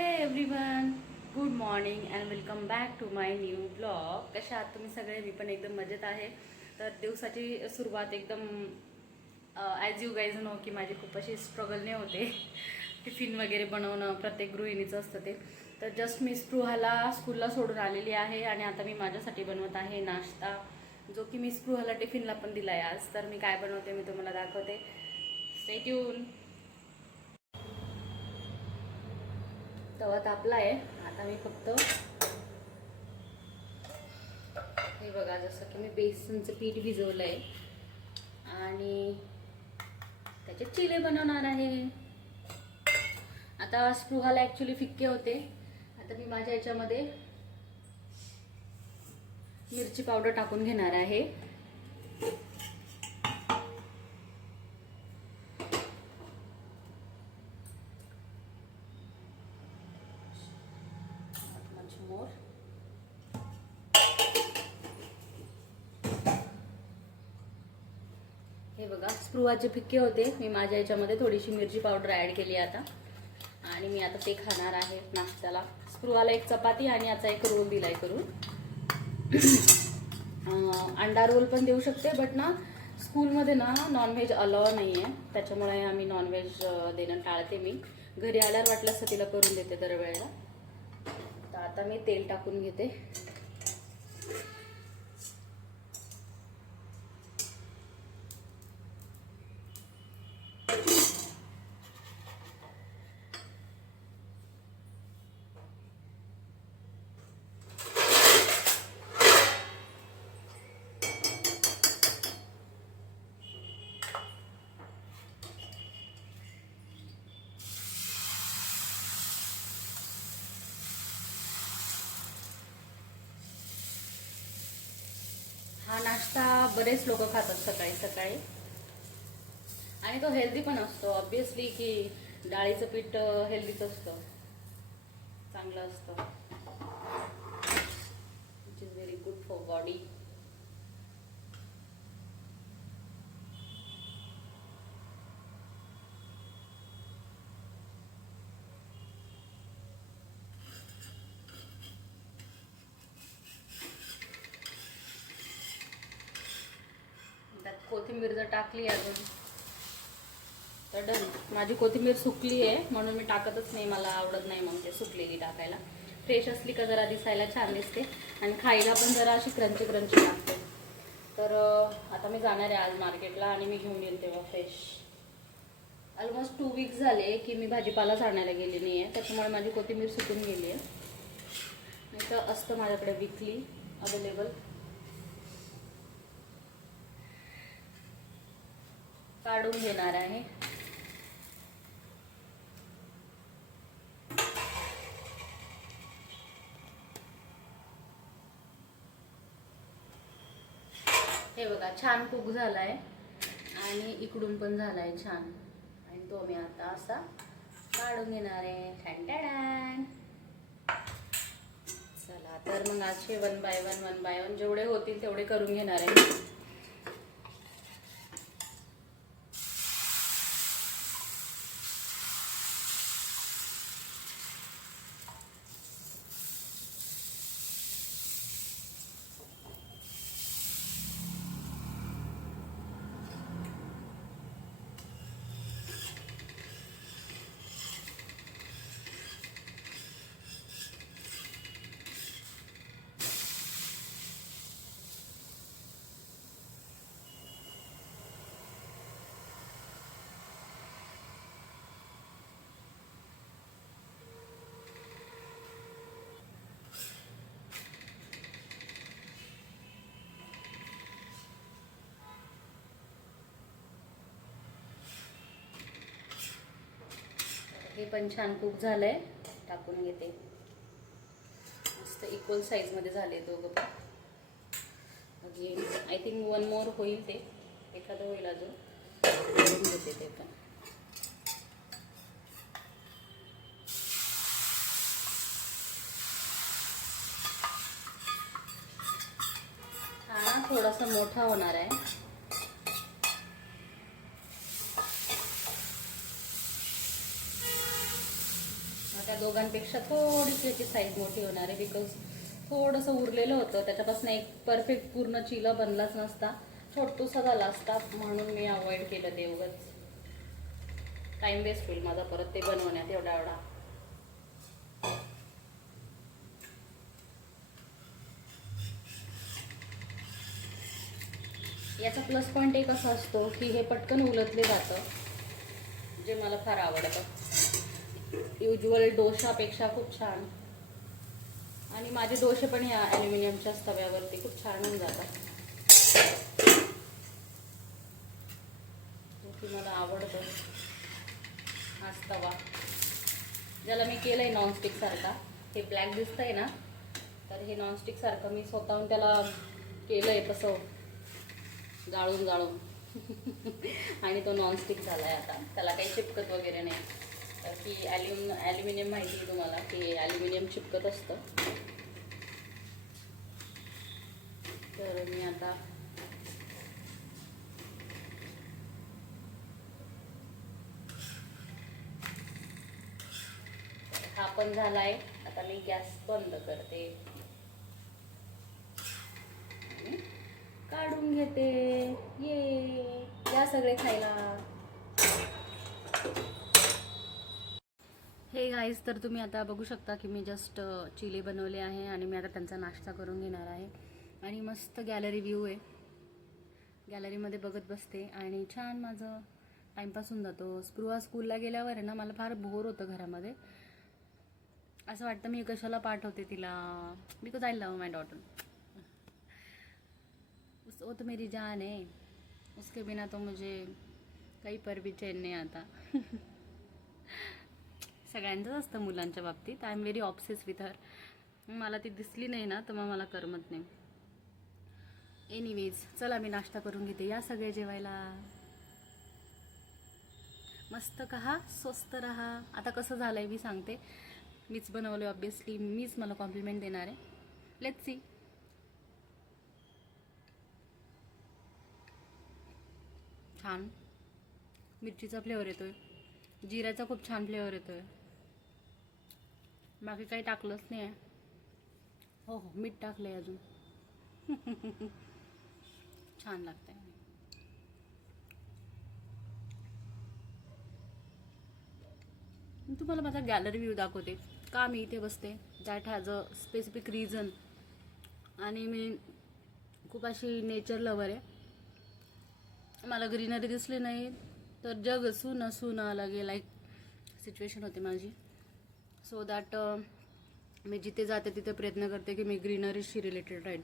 Everyone good morning and welcome back to my new blog कशा आहात तुम्ही सगळे? मी पण एकदम मजेत आहे. तर दिवसाची सुरुवात एकदम ॲज यू गाईज नो की माझी खूप अशी स्ट्रगलने होते. टिफिन वगैरे बनवणं प्रत्येक गृहिणीचं असतं ते. तर जस्ट मी स्पृहाला स्कूलला सोडून आलेली आहे आणि आता मी माझ्यासाठी बनवत आहे नाश्ता जो की मी स्पृहाला टिफिनला पण दिला आहे आज. तर मी काय बनवते मी तुम्हाला दाखवते. स्टेट्यून तवा तापला आहे आता मी फक्त हे बघा जसं की मी बेसनचं पीठ भिजवलं आहे आणि त्याचे चिले बनवणार आहे. आता स्पृहाला ॲक्च्युली फिक्के होते. आता मी माझ्या याच्यामध्ये मिरची पावडर टाकून घेणार आहे. हे बघा स्प्रुवाचे फिक्के होते. मी माझ्या याच्यामध्ये थोडीशी मिरची पावडर ॲड केली आता. आणि मी आता ते खाणार आहे नाश्त्याला. स्प्रुवाला एक चपाती आणि याचा एक रोल दिलाय करून. अंडा रोल पण देऊ शकते बट ना स्कूलमध्ये ना नॉनव्हेज अलाव नाही आहे त्याच्यामुळे आम्ही नॉनव्हेज देणं टाळते मी. घरी आल्यावर वाटलं असं तिला करून देते दरवेळेला. तर आता मी तेल टाकून घेते. नाश्ता बरेच लोक खातात सकाळी सकाळी. आणि तो हेल्दी पण असतो. ऑब्विसली की डाळीचं पीठ हेल्दीच असतं. चांगलं असतं which is very good for body त्यात कोथिंबीर जर टाकली अजून तर डन. माझी कोथिंबीर सुकली आहे म्हणून मी टाकतच नाही. मला आवडत नाही मग ते सुकलेली टाकायला. फ्रेश असली का जरा दिसायला छान दिसते. आणि खायला पण जरा अशी क्रंची क्रंची लागते. तर आता मी जाणार आहे आज मार्केटला आणि मी घेऊन येईल तेव्हा फ्रेश ऑलमोस्ट टू वीक्स झाले की मी भाजीपालाच आणायला गेली नाही आहे त्याच्यामुळे माझी कोथिंबीर सुकून गेली आहे. नाही तर असतं माझ्याकडे विकली अवेलेबल काढून घेणार आहे. हे बघा छान कुक झालाय. आणि इकडून पण झालाय छान. आणि तो मी आता असा काढून घेणार आहे. ठॅन चला तर मग असे one by one one by one जेवढे होतील तेवढे करून घेणार आहे हे पण छान कुक झालंय. टाकून घेते. मस्त इक्वल साईजमध्ये झाले दोघं पण. अजून आय थिंक वन मोर होईल ते. एखादं होईल अजून. करून घेते ते पण. हा थोडासा मोठा होणार आहे. त्या दोघांपेक्षा थोडीशी याची साईज मोठी होणार आहे. बिकॉज थोडंसं उरलेलं होतं. त्याच्यापासून एक परफेक्ट पूर्ण चिला बनलाच नसता. छोटूसा झाला असता. म्हणून मी अवॉइड केलं ते उगाच. टाइम वेस्ट होईल माझा परत ते बनवण्यात एवढा एवढा. याचा प्लस पॉईंट एक असा असतो की हे पटकन उलटले जातं. जे मला फार आवडतं. युज्युअल डोशापेक्षा खूप छान. आणि माझे डोसे पण ह्या ॲल्युमिनियमच्या तव्यावरती खूप छान होऊन जातात. जो मला आवडतं हाच तवा. ज्याला मी केलं आहे नॉनस्टिक सारखा. हे ब्लॅक दिसतंय ना तर हे नॉनस्टिक सारखं मी स्वतःहून त्याला केलं आहे तसं गाळून आणि तो नॉनस्टिक झाला आहे आता. त्याला काही चिपकत वगैरे नाही. कारण की ॲल्युम ॲल्युमिनियम माहिती आहे तुम्हाला की ॲल्युमिनियम चिपकत असतं. तर मी आता हा पण झालाय. आता मी गॅस बंद करते. काढून घेते. ये या सगळे खायला. हे गाईज तर तुम्ही आता बघू शकता की मी जस्ट चिली बनवले आहे आणि मी आता त्यांचा नाश्ता करून घेणार आहे. आणि मस्त गॅलरी व्ह्यू आहे. गॅलरीमध्ये बघत बसते आणि छान माझं टाईमपास होऊन जातो. स्पृहा स्कूलला गेल्यावर आहे ना मला फार बोर होतं घरामध्ये. असं वाटतं मी कशाला पाठवते तिला. Because I love my daughter ओ वो तो मेरी जान है. उसके बिना तो मुझे काही पर भी चैन नाही आता. सगळ्यांचंच असतं मुलांच्या बाबतीत. I am very obsessed with her मला ती दिसली नाही ना तर मग मला करमत नाही. एनिवेज चला मी नाश्ता करून घेते. या सगळे जेवायला. मस्त कहा स्वस्त रहा. आता कसं झालं आहे मी सांगते. मीच बनवलं ऑब्विसली मीच मला कॉम्प्लिमेंट देणार आहे. लेट्स सी छान. मिरचीचा फ्लेवर येतोय. जिऱ्याचा खूप छान फ्लेवर येतोय. बाकी काही टाकलंच नाही आहे. हो हो मीठ टाकलं आहे अजून. छान लागतंय. आहे तुम्हाला माझा गॅलरी व्ह्यू दाखवते. का मी इथे बसते? That has a specific reason आणि मी खूप अशी नेचर लवर आहे. मला ग्रीनरी दिसली नाही तर जग सून सून लगे लाईक सिच्युएशन होती माझी. सो दॅट uh, मी जिथे जाते तिथे प्रयत्न करते की मी ग्रीनरीशी रिलेटेड राहील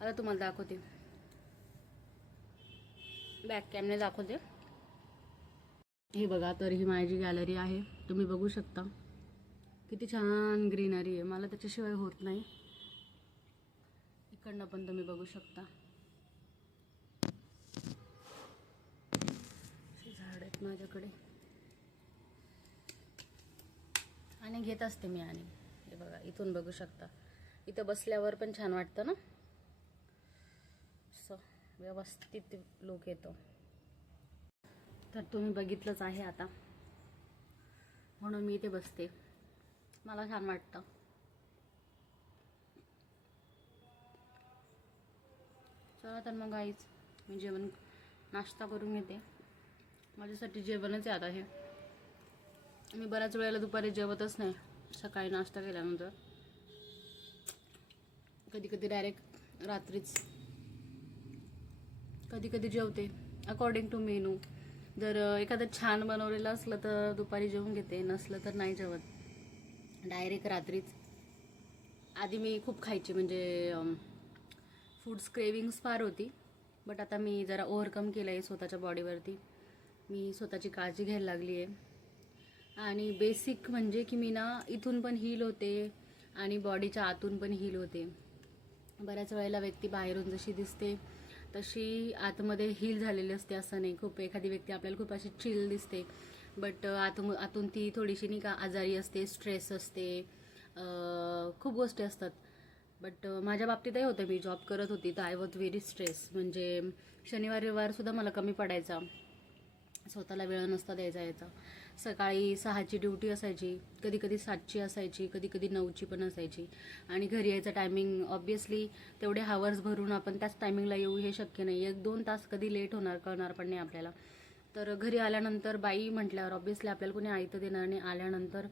आता तुम्हाला दाखवते. बॅक कॅमने दाखवते. हे बघा तर ही माझी गॅलरी आहे. तुम्ही बघू शकता. किती छान ग्रीनरी आहे. मला त्याच्याशिवाय होत नाही. इकडनं पण तुम्ही बघू शकता. झाड आहेत माझ्याकडे. आणि घेत असते मी आणि. हे बघा इथून बघू शकता. इथं बसल्यावर पण छान वाटतं ना? असं व्यवस्थित लोक येतो. तर तुम्ही बघितलंच आहे आता. म्हणून मी इथे बसते. मला छान वाटतं. चला तर मग आईच मी जेवण नाश्ता करून घेते. माझ्यासाठी जेवणच आहे आता हे. मी बऱ्याच वेळेला दुपारी जेवतच नाही. सकाळी नाश्ता केल्यानंतर. कधी कधी डायरेक्ट रात्रीच. कधी कधी जेवते. अकॉर्डिंग टू मेनू जर एखादं छान बनवलेलं असलं तर दुपारी जेवून घेते. नसलं तर नाही जेवत. डायरेक्ट रात्रीच. आधी मी खूप खायची. म्हणजे फूड्स क्रेविंग्स फार होती. बट आता मी जरा ओव्हरकम केलं आहे स्वतःच्या बॉडीवरती मी स्वतःची काळजी घ्यायला लागली आहे आणि बेसिक म्हणजे की मी ना इथून पण हील होते आणि बॉडीच्या आतून पण हील होते. बऱ्याच वेळेला व्यक्ती बाहेरून जशी दिसते तशी आतमध्ये हील झालेली असते असं नाही. खूप एखादी व्यक्ती आपल्याला खूप अशी चिल दिसते. बट आतम आतून ती थोडीशी नाही का आजारी असते स्ट्रेस असते. खूप गोष्टी असतात. बट माझ्या बाबतीतही होतं. मी जॉब करत होती तर आय वॉज व्हेरी स्ट्रेस म्हणजे शनिवार रविवारसुद्धा मला कमी पडायचा. स्वतःला वेळ नसता द्यायचा यायचा सकाळी सहाची ड्युटी असायची कधी कधी सातची असायची कधी कधी नऊची पण असायची. आणि घरी यायचं टायमिंग ऑब्विसली तेवढे हावर्स भरून आपण त्याच टायमिंगला येऊ हे शक्य नाही. एक दोन तास कधी लेट होणार कळणार पण नाही आपल्याला. तर घरी आल्यानंतर बाई म्हटल्यावर ऑब्विसली आपल्याला कोणी आयतं देणार नाही. आल्यानंतर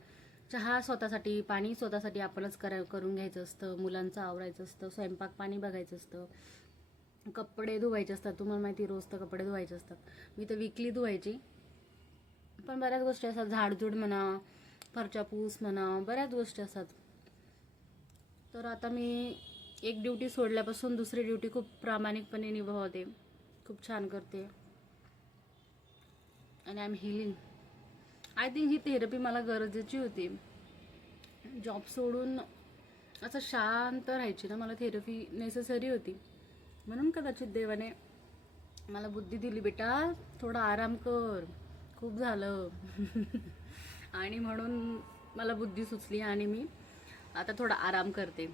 चहा स्वतःसाठी पाणी स्वतःसाठी आपणच करा करून घ्यायचं असतं. मुलांचं आवरायचं असतं. स्वयंपाक पाणी बघायचं असतं. कपडे धुवायचे असतात. तुम्हाला माहिती रोज तर कपडे धुवायचे असतात. मी तर विकली धुवायची. पण बऱ्याच गोष्टी असतात. झाडझूड म्हणा फरच्या पूस म्हणा बऱ्याच गोष्टी असतात. तर आता मी एक ड्युटी सोडल्यापासून दुसरी ड्युटी खूप प्रामाणिकपणे निभावते. खूप छान करते. आणि I am healing I think he therapy मला गरजेची होती. जॉब सोडून असं शांत राहायची ना मला थेरपी नेसेसरी होती. म्हणून कदाचित देवाने मला बुद्धी दिली बेटा थोडा आराम कर. खूप झालं. आणि म्हणून मला बुद्धी सुचली आणि मी आता थोडा आराम करते.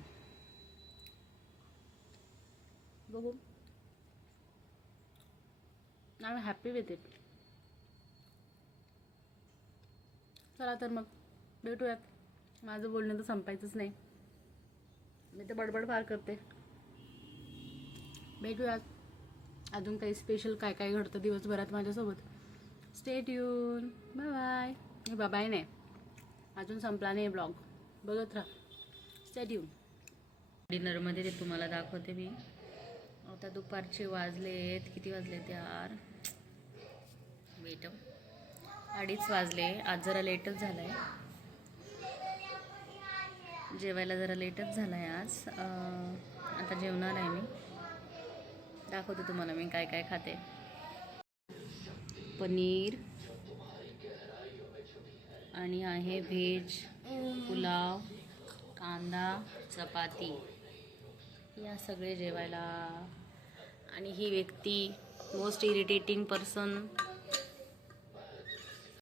बघू. I am happy with it चला तर मग भेटूयात. माझं बोलणं तर संपायचंच नाही. मी तर बडबड फार करते. भेटूयात अजून काही स्पेशल काय काय घडतं दिवसभरात माझ्यासोबत? स्टेट येऊन बाय बाय हे बाबाय नाही. अजून संपला नाही ब्लॉग. बघत राहा. स्टेट येऊन डिनरमध्ये ते तुम्हाला दाखवते मी. आता दुपारचे वाजलेत. किती वाजलेत यार? वेटम अडीच वाजले. आज जरा लेटच झालं आहे जेवायला जरा लेटच झाला आहे आज आता जेवणार आहे मी. दाखवते तुम्हाला मी काय काय खाते. पनीर आणि आहे व्हेज पुलाव कांदा चपाती. या सगळे जेवायला. आणि ही व्यक्ती मोस्ट इरिटेटिंग पर्सन